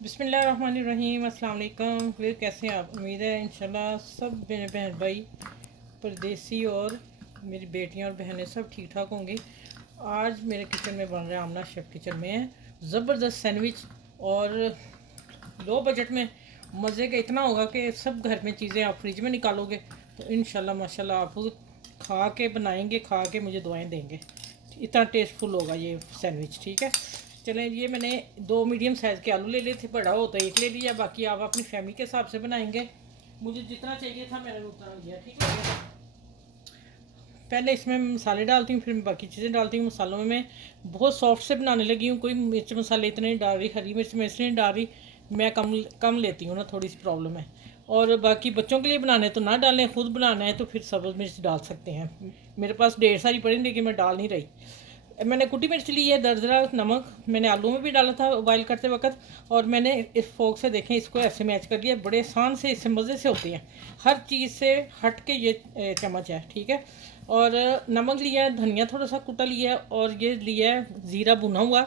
बिस्मिल्लाहिर्रहमानिर्रहीम। अस्सलाम वालेकुम। फिर कैसे हैं आप? उम्मीद है इंशाल्लाह सब मेरे बहन भाई परदेसी और मेरी बेटियां और बहनें सब ठीक ठाक होंगे। आज मेरे किचन में बन रहा है, आमना शेफ़ किचन में है ज़बरदस्त सैंडविच। और लो बजट में मज़े का इतना होगा कि सब घर में चीज़ें आप फ्रिज में निकालोगे तो इंशाल्लाह माशाल्लाह आप खा के बनाएंगे, खा के मुझे दुआएं देंगे। इतना टेस्टफुल होगा ये सैंडविच। ठीक है, चलें। ये मैंने 2 मीडियम साइज़ के आलू ले लिए थे, बड़ा हो तो एक ले लिया, बाकी आप अपनी फैमिली के हिसाब से बनाएंगे। मुझे जितना चाहिए था मैंने उतना लिया। ठीक है, पहले इसमें मसाले डालती हूँ, फिर मैं बाकी चीज़ें डालती हूँ। मसालों में मैं बहुत सॉफ्ट से बनाने लगी हूँ, कोई मिर्च मसाले इतने नहीं डाल रही, हरी मिर्च मैं इसलिए नहीं डाल रही, मैं कम कम लेती हूँ ना, थोड़ी सी प्रॉब्लम है। और बाकी बच्चों के लिए बनाने तो ना डालें, खुद बनाना है तो फिर सब्ज़ मिर्च डाल सकते हैं। मेरे पास ढेर सारी पड़ी लेकिन मैं डाल नहीं रही। मैंने कुटी मिर्च ली है, दरदरा नमक मैंने आलू में भी डाला था बॉयल करते वक्त, और मैंने इस फोक से देखें इसको ऐसे मैच कर लिया। बड़े आसान से, इससे मज़े से होती हैं, हर चीज़ से हट के ये चम्मच है। ठीक है, और नमक लिया है, धनिया थोड़ा सा कुटा लिया है, और ये लिया है ज़ीरा भुना हुआ।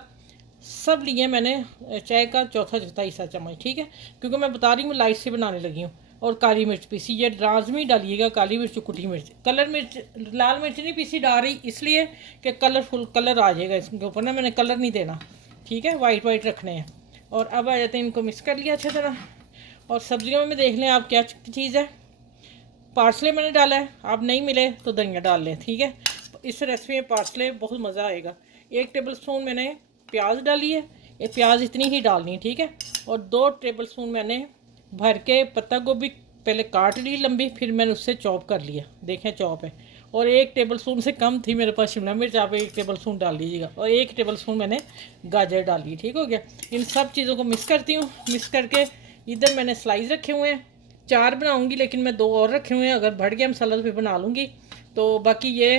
सब लिए मैंने चाय का चौथा चौथा हिस्सा चम्मच। ठीक है, क्योंकि मैं बता रही हूँ लाइट से बनाने लगी हूँ। और काली मिर्च पीसी, ये लाजमी डालिएगा, काली मिर्च कुटी मिर्च। कलर मिर्च, लाल मिर्च नहीं पीसी डाल रही इसलिए कि कलरफुल कलर आ जाएगा इसके ऊपर ना, मैंने कलर नहीं देना। ठीक है, वाइट वाइट रखने हैं। और अब आ जाते हैं, इनको मिक्स कर लिया अच्छी तरह। और सब्जियों में देख लें आप क्या चीज़ है। पार्सले मैंने डाला है, आप नहीं मिले तो धनिया डाल लें। ठीक है, इस रेसिपी में पार्सले बहुत मज़ा आएगा। 1 टेबल स्पून मैंने प्याज डाली है, ये प्याज इतनी ही डालनी है। ठीक है, और 2 टेबल स्पून मैंने भर के पत्ता गोभी पहले काट ली लंबी, फिर मैंने उससे चॉप कर लिया, देखें चॉप है। और 1 टेबल स्पून से कम थी मेरे पास शिमला मिर्च, आप 1 टेबल स्पून डाल लीजिएगा। और 1 टेबल स्पून मैंने गाजर डाली। ठीक हो गया, इन सब चीज़ों को मिक्स करती हूँ। मिक्स करके इधर मैंने स्लाइस रखे हुए हैं, 4 बनाऊंगी लेकिन मैं 2 और रखे हुए हैं, अगर बढ़ गया मसाला तो फिर बना लूँगी। तो बाकी ये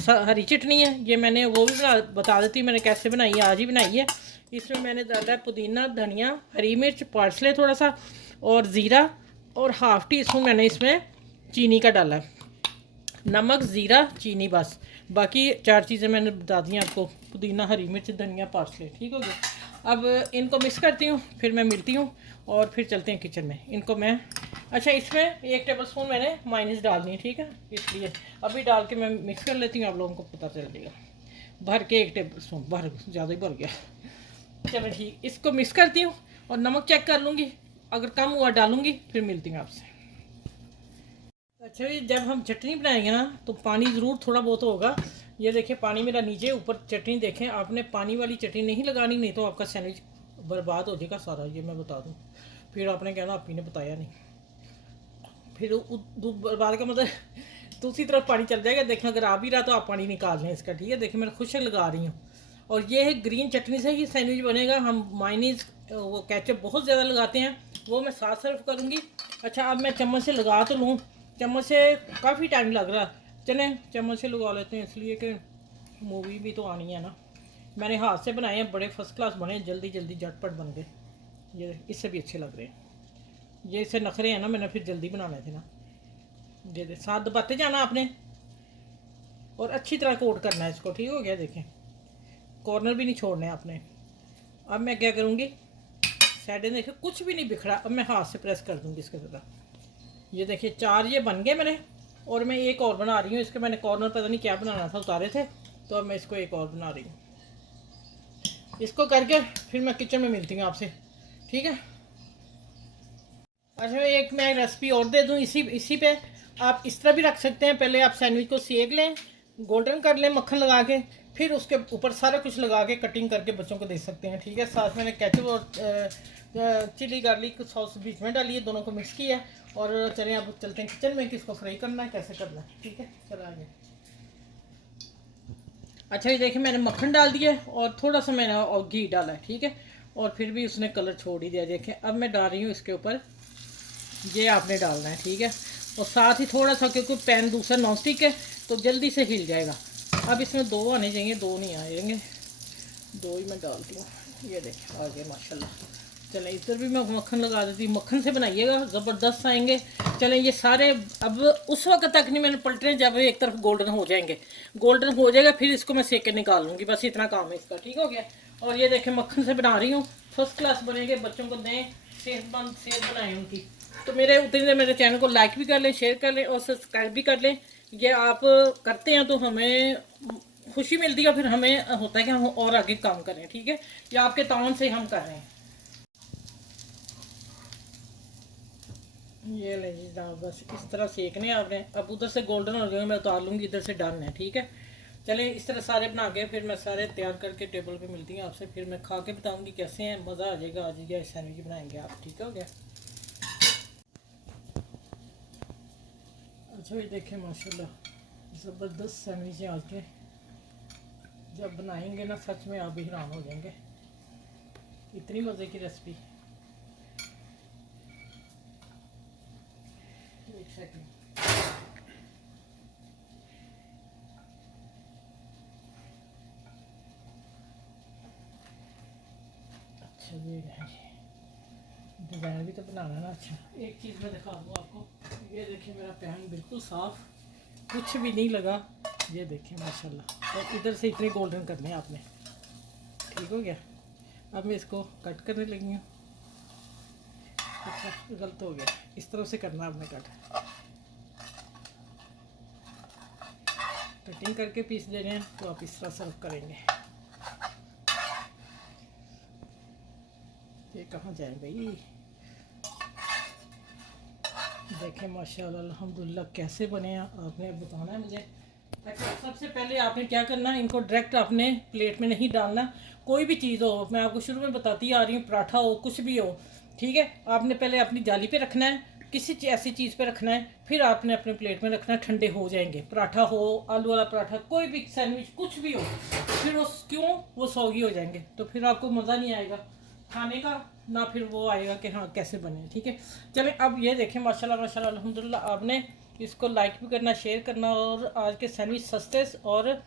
हरी चटनी है, ये मैंने वो भी बता देती हूँ मैंने कैसे बनाई है, आज ही बनाई है। इसमें मैंने डाला है पुदीना, धनिया, हरी मिर्च, पार्सले थोड़ा सा, और ज़ीरा, और हाफ़ टी स्पून मैंने इसमें चीनी का डाला है। नमक, ज़ीरा, चीनी, बस। बाकी 4 चीज़ें मैंने बता दी हैं आपको, पुदीना, हरी मिर्च, धनिया, पार्सले। ठीक हो गया, अब इनको मिक्स करती हूँ, फिर मैं मिलती हूँ और फिर चलते हैं किचन में। इनको मैं अच्छा, इसमें 1 टेबल स्पून मैंने माइनस डालनी है। ठीक है, इसलिए अभी डाल के मैं मिक्स कर लेती हूँ, आप लोगों को पता चल जाएगा। भर के 1 टेबल स्पून, भर ज़्यादा ही भर गया। चलो ठीक, इसको मिक्स करती हूँ और नमक चेक कर लूँगी, अगर कम हुआ डालूँगी, फिर मिलती हूँ आपसे। अच्छा, ये जब हम चटनी बनाएंगे ना तो पानी ज़रूर थोड़ा बहुत होगा। ये देखिए पानी मेरा नीचे, ऊपर चटनी देखें। आपने पानी वाली चटनी नहीं लगानी, नहीं तो आपका सैंडविच बर्बाद हो जाएगा सारा, ये मैं बता दूँ। फिर आपने कहना आपी ने बताया नहीं, फिर बर्बाद का मतलब दूसरी तरफ पानी चल जाएगा। देखें अगर आ भी रहा तो आप पानी निकाल लें इसका। ठीक है, देखिए मैं खुश लगा रही हूँ। और ये है ग्रीन चटनी से ही सैंडविच बनेगा। हम मायनीज वो केचप बहुत ज़्यादा लगाते हैं, वो मैं साथ सर्व करूँगी। अच्छा, अब मैं चम्मच से लगा तो लूँ, चम्मच से काफ़ी टाइम लग रहा। चलें चम्मच से लगा लेते हैं, इसलिए कि मूवी भी तो आनी है ना। मैंने हाथ से बनाए हैं, बड़े फर्स्ट क्लास बने, जल्दी जल्दी झटपट बन गए। ये इससे भी अच्छे लग रहे हैं। ये इससे नखरे हैं ना, मैंने फिर जल्दी बनाने थे ना। ये साथ दबाते जाना आपने, और अच्छी तरह कोट करना है इसको। ठीक हो गया, देखें कॉर्नर भी नहीं छोड़ने आपने। अब मैं क्या करूँगी, साइडें देखिए कुछ भी नहीं बिखरा। अब मैं हाथ से प्रेस कर दूँगी इसके तरह। ये देखिए 4 ये बन गए मेरे, और मैं एक और बना रही हूँ। इसके मैंने कॉर्नर पता नहीं क्या बनाना था, उतारे थे, तो अब मैं इसको एक और बना रही हूँ। इसको करके फिर मैं किचन में मिलती हूँ आपसे। ठीक है, अच्छा एक मैं रेसिपी और दे दूँ इसी पे। आप इस तरह भी रख सकते हैं, पहले आप सैंडविच को सेक लें, गोल्डन कर लें मक्खन लगा के, फिर उसके ऊपर सारा कुछ लगा के कटिंग करके बच्चों को दे सकते हैं। ठीक है, साथ मैंने केचप और चिली गार्लिक सॉस बीच में डाली है, दोनों को मिक्स किया। और चलें अब चलते हैं किचन में, किसको फ्राई करना है, कैसे करना है। ठीक है, चला आगे। अच्छा, ये देखिए मैंने मक्खन डाल दिया है और थोड़ा सा मैंने और घी डाला है। ठीक है, और फिर भी उसने कलर छोड़ ही दिया। देखें अब मैं डाल रही हूँ इसके ऊपर, ये आपने डालना है। ठीक है, और साथ ही थोड़ा सा, क्योंकि पैन दूसरा नॉन स्टिक है तो जल्दी से हिल जाएगा। अब इसमें 2 आने चाहिए, 2 नहीं आएंगे, 2 ही मैं डालती हूँ। ये देखें आ गए माशाल्लाह। चलें इधर भी मैं मक्खन लगा देती हूँ, मक्खन से बनाइएगा ज़बरदस्त आएंगे। चलें ये सारे अब उस वक्त तक नहीं मैंने पलटने, जब एक तरफ गोल्डन हो जाएंगे। गोल्डन हो जाएगा फिर इसको मैं सेक के निकाल लूँगी, बस इतना काम है इसका। ठीक हो गया, और ये देखें मक्खन से बना रही हूँ, फर्स्ट क्लास बनेंगे, बच्चों को दें, सेहतमंद सेहत बनाएं उनकी। तो मेरे उतनी देर मेरे चैनल को लाइक भी कर लें, शेयर कर लें और सब्सक्राइब भी कर लें। ये आप करते हैं तो हमें खुशी मिलती है, फिर हमें होता है कि हम और आगे काम करें। ठीक है, ये आपके ताउन से हम कर रहे हैं। ये ले जी जनाब, बस इस तरह सेकने आपने। अब उधर से गोल्डन हो गए, मैं उतार लूँगी, इधर से डन है। ठीक है, चलें इस तरह सारे बना के फिर मैं सारे तैयार करके टेबल पे मिलती हूँ आपसे। फिर मैं खा के बताऊँगी कैसे हैं, मज़ा आ जाएगा। आज ये सैंडविच बनाएंगे आप। ठीक हो गया। अच्छा ये देखें माशाल्लाह ज़बरदस्त सैंडविच हैं आज के। जब बनाएंगे ना सच में आप भी हैरान हो जाएंगे, इतनी मज़े की रेसिपी। एक सेकंड, अच्छा ये है, डिज़ाइन भी तो बनाना ना। अच्छा एक चीज़ मैं दिखा दूँ आपको, ये देखिए मेरा पैन बिल्कुल साफ़, कुछ भी नहीं लगा। ये देखिए माशाल्लाह, और इधर से इतने गोल्डन करने हैं आपने। ठीक हो गया। अब मैं इसको कट करने लगी हूँ। अच्छा गलत हो गया, इस तरह से करना आपने कट, कटिंग करके पीस देने हैं तो आप इस तरह सर्व करेंगे। ये कहाँ जाए भाई, देखें माशाल्लाह अल्हम्दुलिल्लाह कैसे बने हैं, आपने बताना है मुझे। अच्छा सबसे पहले आपने क्या करना है, इनको डायरेक्ट आपने प्लेट में नहीं डालना। कोई भी चीज़ हो, मैं आपको शुरू में बताती आ रही हूँ, पराठा हो कुछ भी हो, ठीक है, आपने पहले अपनी जाली पे रखना है, किसी ऐसी चीज़ पे रखना है, फिर आपने अपने प्लेट में रखना है। ठंडे हो जाएंगे, पराठा हो, आलू वाला पराठा, कोई भी सैंडविच कुछ भी हो, फिर वो क्यों वो सौगी हो जाएंगे, तो फिर आपको मज़ा नहीं आएगा खाने का, ना फिर वो आएगा कि हाँ कैसे बने। ठीक है, चलें अब ये देखें माशाल्लाह माशाल्लाह अल्हम्दुलिल्लाह, आपने इसको लाइक भी करना, शेयर करना। और आज के सैंडविच सस्ते और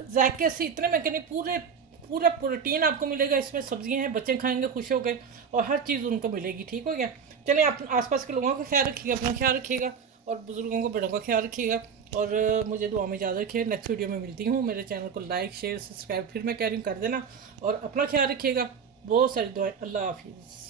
जायके से इतने में कि नहीं, पूरे पूरा प्रोटीन आपको मिलेगा, इसमें सब्जियां हैं, बच्चे खाएंगे खुश हो गए और हर चीज़ उनको मिलेगी। ठीक हो गया। चलें आप आसपास के लोगों का ख्याल रखिएगा, अपना ख्याल रखिएगा और बुज़ुर्गों को बड़ों का ख्याल रखिएगा। और मुझे दुआ में इजाज़त रखिए, नेक्स्ट वीडियो में मिलती हूँ। मेरे चैनल को लाइक शेयर सब्सक्राइब फिर मैं कह रही हूँ कर देना और अपना ख्याल रखिएगा। बहुत सारी दुआएं, अल्लाह हाफिज़।